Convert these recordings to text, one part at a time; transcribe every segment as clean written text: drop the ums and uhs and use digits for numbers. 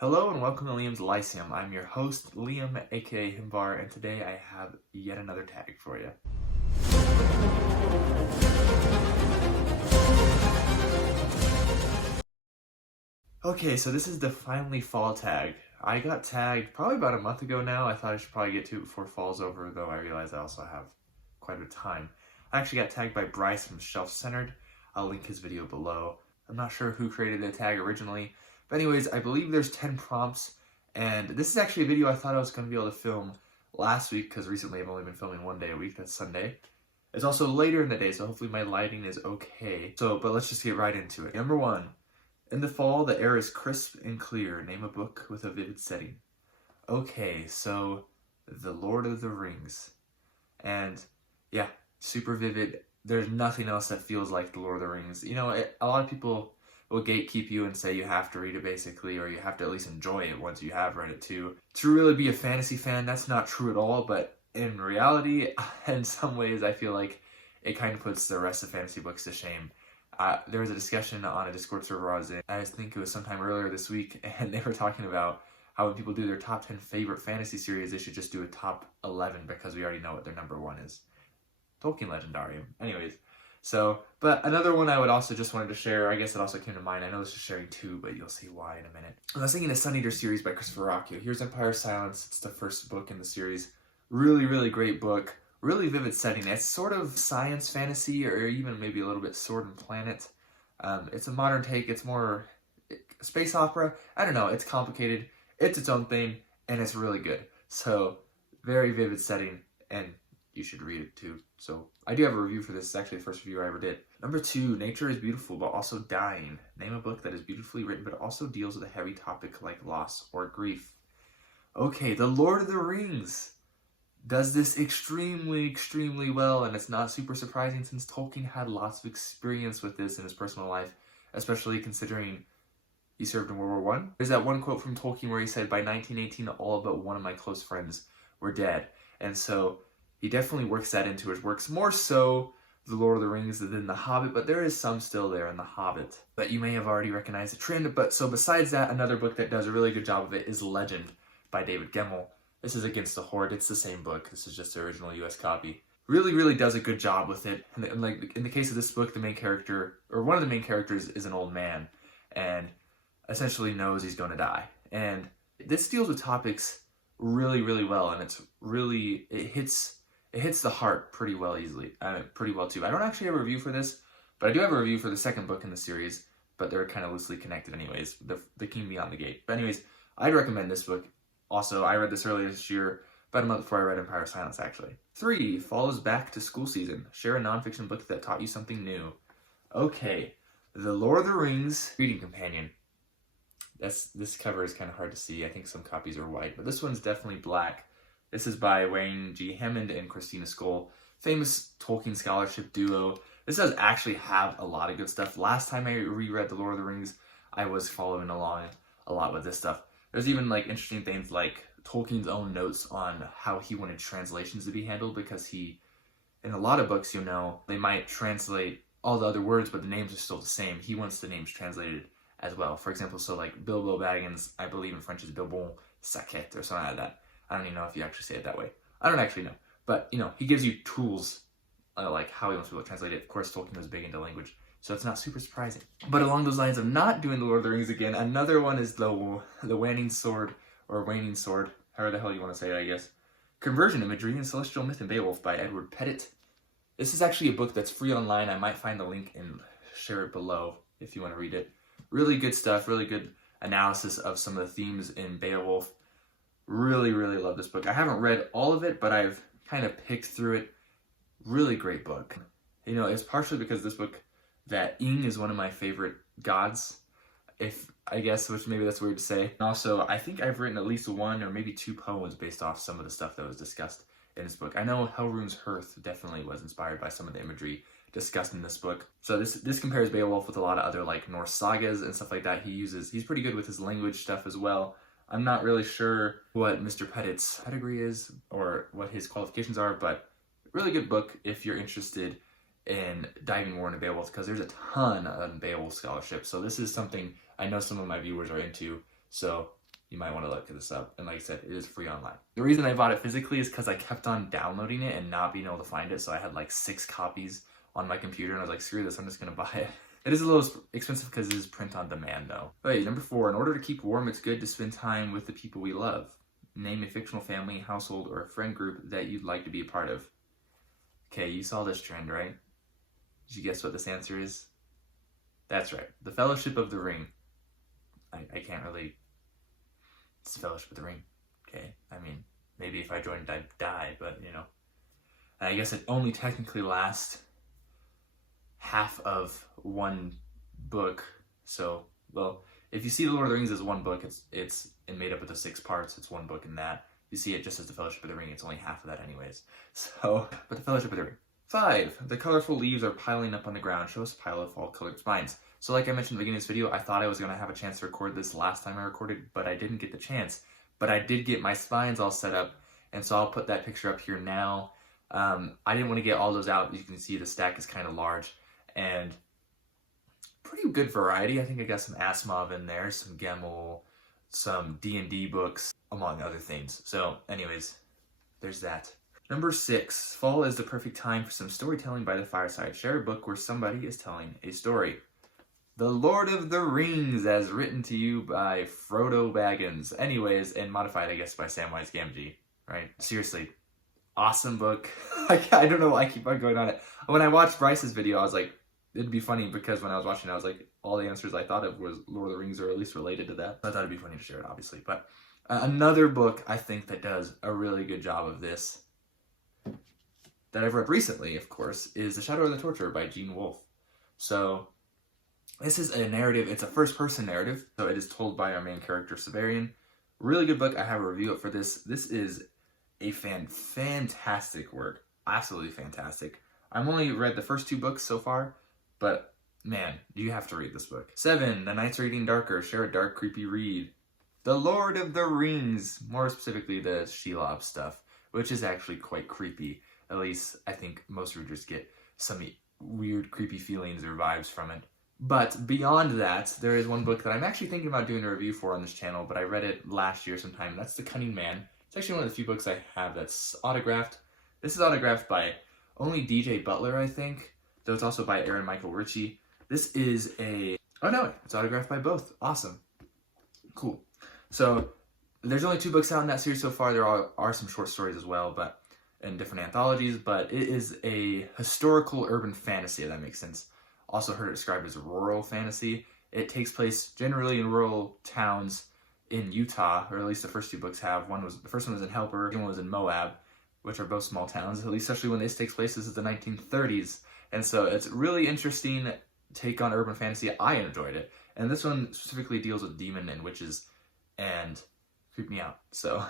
Hello and welcome to Liam's Lyceum. I'm your host, Liam, aka Himbar, and today I have yet another tag for you. Okay, so this is the Finally Fall tag. I got tagged probably about a month ago now. I thought I should probably get to it before fall's over, though I realize I also have quite a bit of time. I actually got tagged by Bryce from Shelf Centered. I'll link his video below. I'm not sure who created the tag originally, but anyways, I believe there's 10 prompts. And this is actually a video I thought I was going to be able to film last week because recently I've only been filming one day a week, that's Sunday. It's also later in the day, so hopefully my lighting is okay. But let's just get right into it. Number 1. In the fall, the air is crisp and clear. Name a book with a vivid setting. Okay, so The Lord of the Rings. And yeah, super vivid. There's nothing else that feels like The Lord of the Rings. You know, a lot of people will gatekeep you and say you have to read it basically, or you have to at least enjoy it once you have read it too. To really be a fantasy fan, that's not true at all, but in reality, in some ways, I feel like it kind of puts the rest of fantasy books to shame. There was a discussion on a Discord server I was in, I think it was sometime earlier this week, and they were talking about how when people do their top 10 favorite fantasy series, they should just do a top 11 because we already know what their number 1 is. Tolkien Legendarium. Anyways. But another one I would also just wanted to share, I guess it also came to mind, I know this is sharing 2, but you'll see why in a minute. I was thinking the Sun Eater series by Christopher Rocchio. Here's Empire Silence, it's the first book in the series. Really, really great book. Really vivid setting. It's sort of science fantasy, or even maybe a little bit Sword and Planet. It's a modern take, it's more space opera. I don't know, it's complicated, it's its own thing, and it's really good. So, very vivid setting, and you should read it too. So I do have a review for this. It's actually the first review I ever did. Number 2, nature is beautiful but also dying. Name a book that is beautifully written but also deals with a heavy topic like loss or grief. Okay, The Lord of the Rings does this extremely, extremely well, and it's not super surprising since Tolkien had lots of experience with this in his personal life, especially considering he served in World War I. There's that one quote from Tolkien where he said, "By 1918, all but one of my close friends were dead." And so he definitely works that into his works, more so The Lord of the Rings than The Hobbit, but there is some still there in The Hobbit. But you may have already recognized the trend. But so besides that, another book that does a really good job of it is Legend by David Gemmell. This is Against the Horde. It's the same book. This is just the original US copy. Really, really does a good job with it. And like in the case of this book, the main character, or one of the main characters, is an old man and essentially knows he's going to die. And this deals with topics really, really well, and it hits the heart pretty well too. I don't actually have a review for this, but I do have a review for the second book in the series, but they're kind of loosely connected anyways, The King Beyond the Gate. But anyways, I'd recommend this book. Also, I read this earlier this year, about a month before I read Empire Silence, actually. 3, fall is back to school season. Share a nonfiction book that taught you something new. Okay, The Lord of the Rings Reading Companion. This cover is kind of hard to see. I think some copies are white, but this one's definitely black. This is by Wayne G. Hammond and Christina Skoll, famous Tolkien scholarship duo. This does actually have a lot of good stuff. Last time I reread The Lord of the Rings, I was following along a lot with this stuff. There's even like interesting things like Tolkien's own notes on how he wanted translations to be handled, because he, in a lot of books, you know, they might translate all the other words, but the names are still the same. He wants the names translated as well. For example, so like Bilbo Baggins, I believe in French is Bilbon Saquet or something like that. I don't even know if you actually say it that way. I don't actually know. But, you know, he gives you tools like how he wants people to translate it. Of course, Tolkien was big into language, so it's not super surprising. But along those lines of not doing The Lord of the Rings again, another one is the Waning Sword, or Waning Sword, however the hell you want to say it, I guess. Conversion Imagery in Celestial Myth and Beowulf by Edward Pettit. This is actually a book that's free online. I might find the link and share it below if you want to read it. Really good stuff, really good analysis of some of the themes in Beowulf. Really, really love this book. I haven't read all of it, but I've kind of picked through it. Really great book. You know, it's partially because this book that Ing is one of my favorite gods, which maybe that's weird to say. And also, I think I've written at least 1 or maybe 2 poems based off some of the stuff that was discussed in this book. I know Helrune's Hearth definitely was inspired by some of the imagery discussed in this book. So this compares Beowulf with a lot of other like Norse sagas and stuff like that. He's pretty good with his language stuff as well. I'm not really sure what Mr. Pettit's pedigree is or what his qualifications are, but really good book if you're interested in diving more into Beowulf, because there's a ton of Beowulf scholarship. So this is something I know some of my viewers are into. So you might want to look this up. And like I said, it is free online. The reason I bought it physically is because I kept on downloading it and not being able to find it. So I had like 6 copies on my computer, and I was like, screw this, I'm just going to buy it. It is a little expensive because it is print on demand though. Okay, number 4, in order to keep warm, it's good to spend time with the people we love. Name a fictional family, household, or a friend group that you'd like to be a part of. Okay, you saw this trend, right? Did you guess what this answer is? That's right, the Fellowship of the Ring. I can't really... It's the Fellowship of the Ring, okay? I mean, maybe if I joined, I'd die, but, you know. I guess it only technically lasts half of one book. So, well, if you see The Lord of the Rings as one book, it's made up of the 6 parts. It's one book in that. If you see it just as the Fellowship of the Ring, it's only half of that anyways. So, but the Fellowship of the Ring. 5, the colorful leaves are piling up on the ground. Show us a pile of fall-colored spines. So like I mentioned at the beginning of this video, I thought I was going to have a chance to record this last time I recorded, but I didn't get the chance. But I did get my spines all set up, and so I'll put that picture up here now. I didn't want to get all those out. You can see the stack is kind of large, and pretty good variety. I think I got some Asimov in there, some Gemmel, some D&D books, among other things. So anyways, there's that. Number 6, fall is the perfect time for some storytelling by the fireside. Share a book where somebody is telling a story. The Lord of the Rings, as written to you by Frodo Baggins. Anyways, and modified, I guess, by Samwise Gamgee, right? Seriously, awesome book. I don't know why I keep on going on it. When I watched Bryce's video, I was like, it'd be funny because when I was watching it, I was like, all the answers I thought of was Lord of the Rings, or at least related to that. I thought it'd be funny to share it, obviously. But another book I think that does a really good job of this, that I've read recently, of course, is The Shadow of the Torture by Gene Wolfe. So this is a narrative. It's a first-person narrative, so it is told by our main character, Severian. Really good book. I have a review up for this. This is a fantastic work. Absolutely fantastic. I've only read the first 2 books so far, but man, you have to read this book. 7, The Nights Are Getting Darker. Share a dark, creepy read. The Lord of the Rings. More specifically, the Shelob stuff, which is actually quite creepy. At least, I think most readers get some weird, creepy feelings or vibes from it. But beyond that, there is one book that I'm actually thinking about doing a review for on this channel, but I read it last year sometime. That's The Cunning Man. It's actually one of the few books I have that's autographed. This is autographed by only DJ Butler, I think, though it's also by Aaron Michael Ritchie. This is oh no, it's autographed by both. Awesome. Cool. So, there's only 2 books out in that series so far. There are some short stories as well, but in different anthologies, but it is a historical urban fantasy, if that makes sense. Also heard it described as rural fantasy. It takes place generally in rural towns in Utah, or at least the first 2 books have. The first one was in Helper, the second one was in Moab, which are both small towns, at least especially when this takes place. This is the 1930s, and so it's a really interesting take on urban fantasy. I enjoyed it, and this one specifically deals with demon and witches, and creeped me out. So,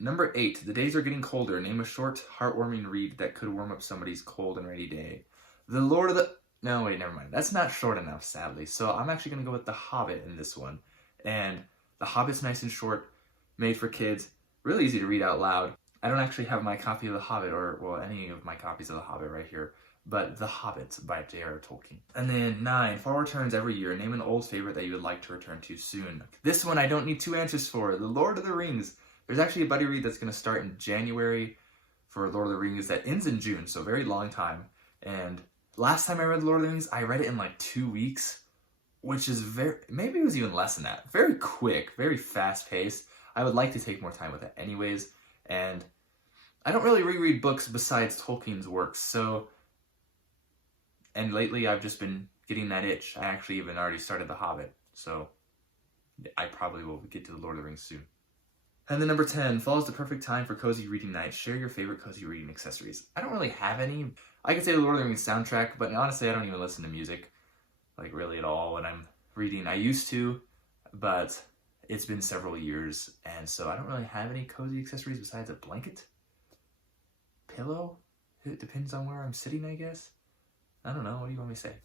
number 8, the days are getting colder. Name a short, heartwarming read that could warm up somebody's cold and rainy day. The Lord of the... No, wait, never mind. That's not short enough, sadly. So I'm actually going to go with The Hobbit in this one. And The Hobbit's nice and short, made for kids, really easy to read out loud. I don't actually have my copy of The Hobbit, or, well, any of my copies of The Hobbit right here, but The Hobbit by J.R.R. Tolkien. And then 9, fall returns every year. Name an old favorite that you would like to return to soon. This one I don't need 2 answers for. The Lord of the Rings. There's actually a buddy read that's going to start in January for Lord of the Rings that ends in June, so very long time. And last time I read Lord of the Rings, I read it in like 2 weeks, which is maybe it was even less than that. Very quick, very fast-paced. I would like to take more time with it anyways, and I don't really reread books besides Tolkien's works, so... And lately I've just been getting that itch. I actually even already started The Hobbit, so I probably will get to the Lord of the Rings soon. And then number 10, fall is the perfect time for cozy reading night. Share your favorite cozy reading accessories. I don't really have any. I could say the Lord of the Rings soundtrack, but honestly I don't even listen to music, like really at all when I'm reading. I used to, but it's been several years, and so I don't really have any cozy accessories besides a blanket, pillow. It depends on where I'm sitting, I guess. I don't know, what do you want me to say?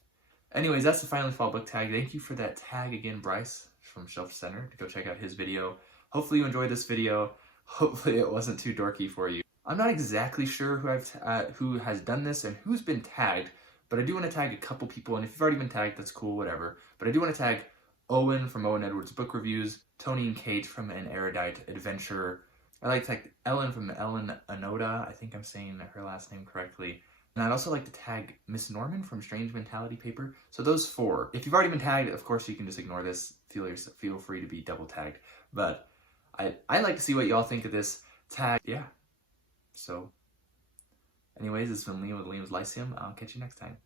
Anyways, that's the Finally Fall book tag. Thank you for that tag again, Bryce from Shelf Center. Go check out his video. Hopefully you enjoyed this video. Hopefully it wasn't too dorky for you. I'm not exactly sure who has done this and who's been tagged, but I do want to tag a couple people, and if you've already been tagged, that's cool, whatever. But I do want to tag Owen from Owen Edwards Book Reviews, Tony and Kate from An Erudite Adventure. I like to tag Ellen from Onoda. I think I'm saying her last name correctly. And I'd also like to tag Miss Norman from strangementalitypaper. So those 4. If you've already been tagged, of course you can just ignore this. Feel free to be double tagged. But I'd like to see what y'all think of this tag. Yeah. So anyways, this has been Liam with Liam's Lyceum. I'll catch you next time.